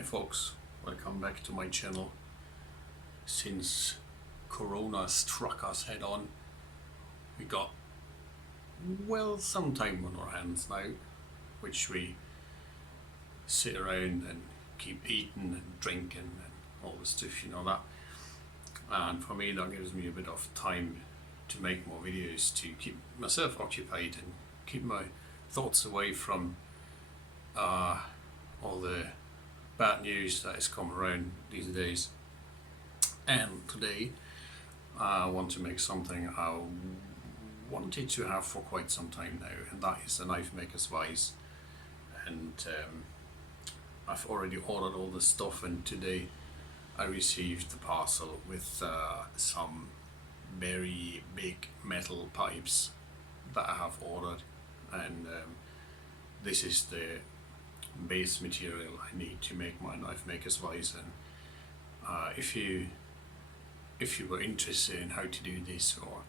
Hey folks, welcome back to my channel. Since Corona struck us head on, we got, well, some time on our hands now, which we sit around and keep eating and drinking and all the stuff, you know that. And for me, that gives me a bit of time to make more videos, to keep myself occupied and keep my thoughts away from all the bad news that has come around these days. And today I want to make something I wanted to have for quite some time now, and that is the Knifemakers Vise. And I've already ordered all the stuff, and today I received the parcel with some very big metal pipes that I have ordered, and this is the base material I need to make my Knifemakers Vise. And if you were interested in how to do this, or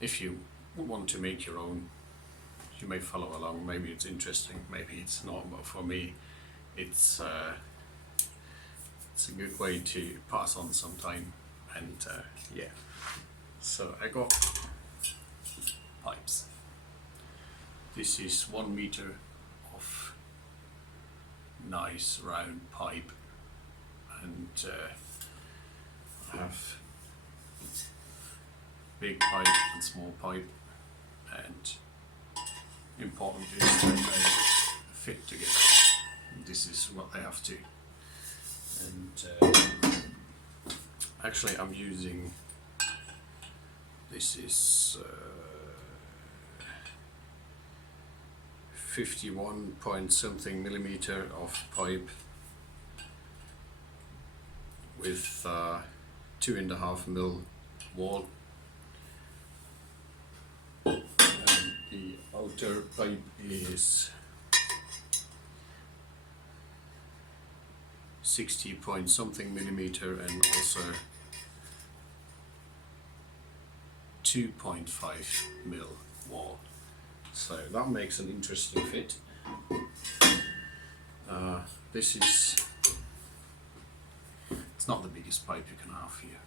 if you want to make your own, you may follow along. Maybe it's interesting, maybe it's not, but for me it's a good way to pass on some time. And yeah, so I got pipes. This is 1 meter of nice round pipe, and I have big pipe and small pipe, and important is that they fit together. This is what they have to. And actually I'm using, this is 51 point something millimeter of pipe with 2.5 mil wall, and the outer pipe is 60 point something millimeter, and also 2.5 mil wall. So that makes an interesting fit. This is, it's not the biggest pipe you can have here,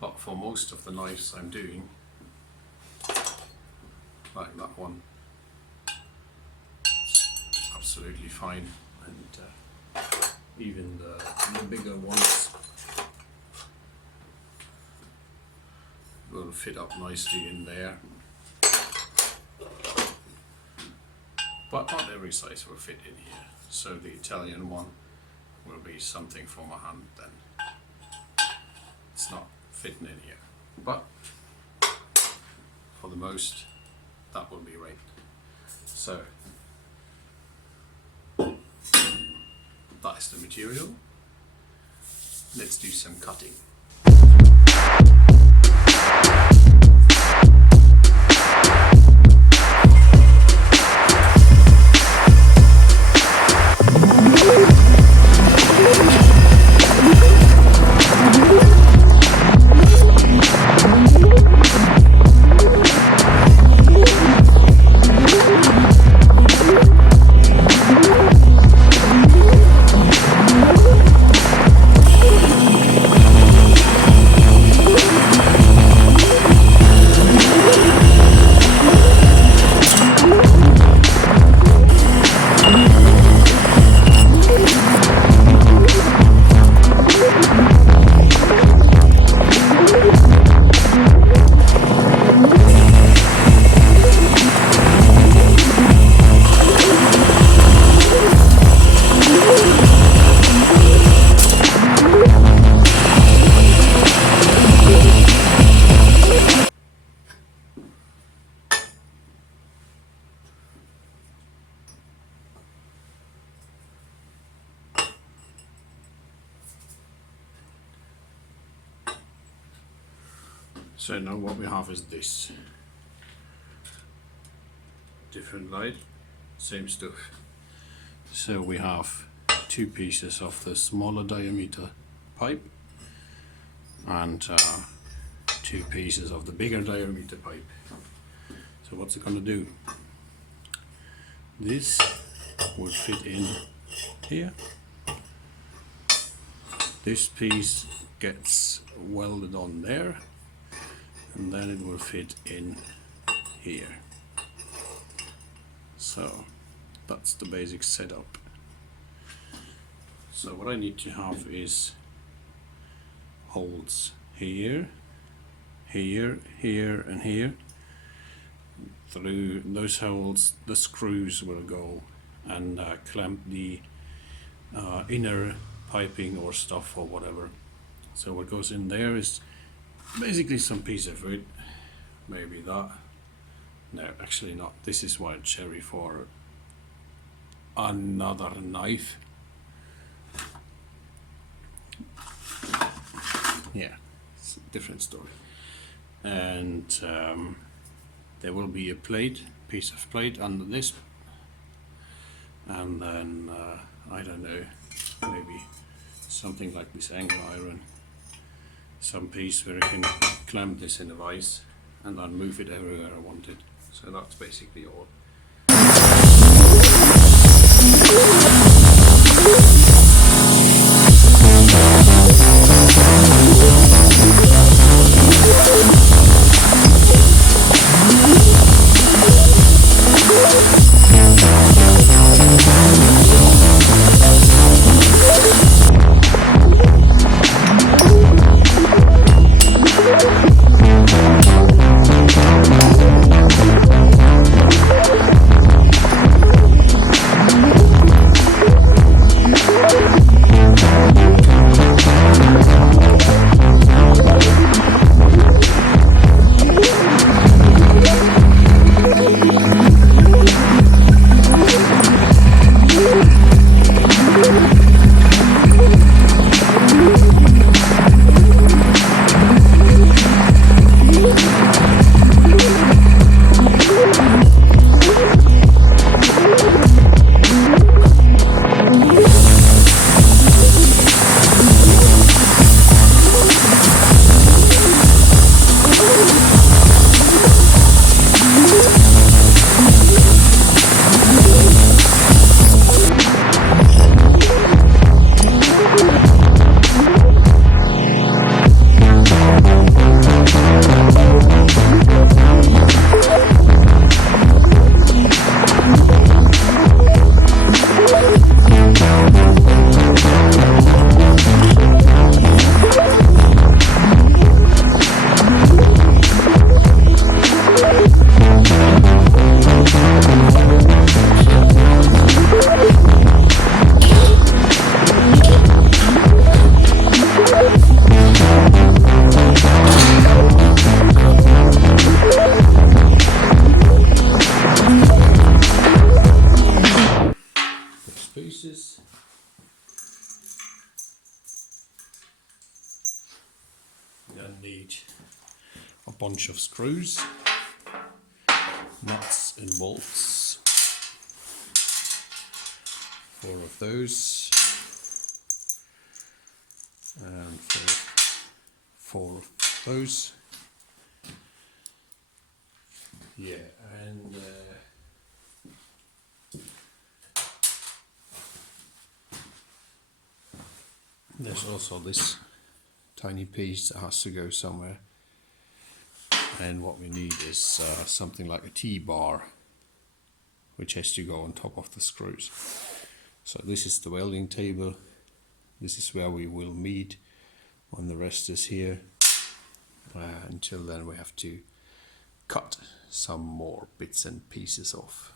but for most of the knives I'm doing, like that one, it's absolutely fine. And even the bigger ones will fit up nicely in there. But not every size will fit in here, so the Italian one will be something for my hand then. It's not fitting in here, but for the most, that will be right. So that is the material. Let's do some cutting. So now what we have is this. Different light, same stuff. So we have 2 pieces of the smaller diameter pipe and 2 pieces of the bigger diameter pipe. So what's it going to do? This would fit in here, this piece gets welded on there, and then it will fit in here. So that's the basic setup. So what I need to have is holes here, here, here, and here. Through those holes the screws will go and clamp the inner piping or stuff or whatever. So what goes in there is basically some piece of wood, maybe that. No, actually not. This is white cherry for another knife. Yeah, it's a different story. And there will be a piece of plate under this, and then I don't know, maybe something like this angle iron, some piece where I can clamp this in a vise and then move it everywhere I want it. So that's basically all. Pieces. Then need a bunch of screws, nuts and bolts, 4 of those, and 4 of those. Yeah, and there's also this tiny piece that has to go somewhere, and what we need is something like a T-bar which has to go on top of the screws. So this is the welding table, this is where we will meet when the rest is here. Until then we have to cut some more bits and pieces off.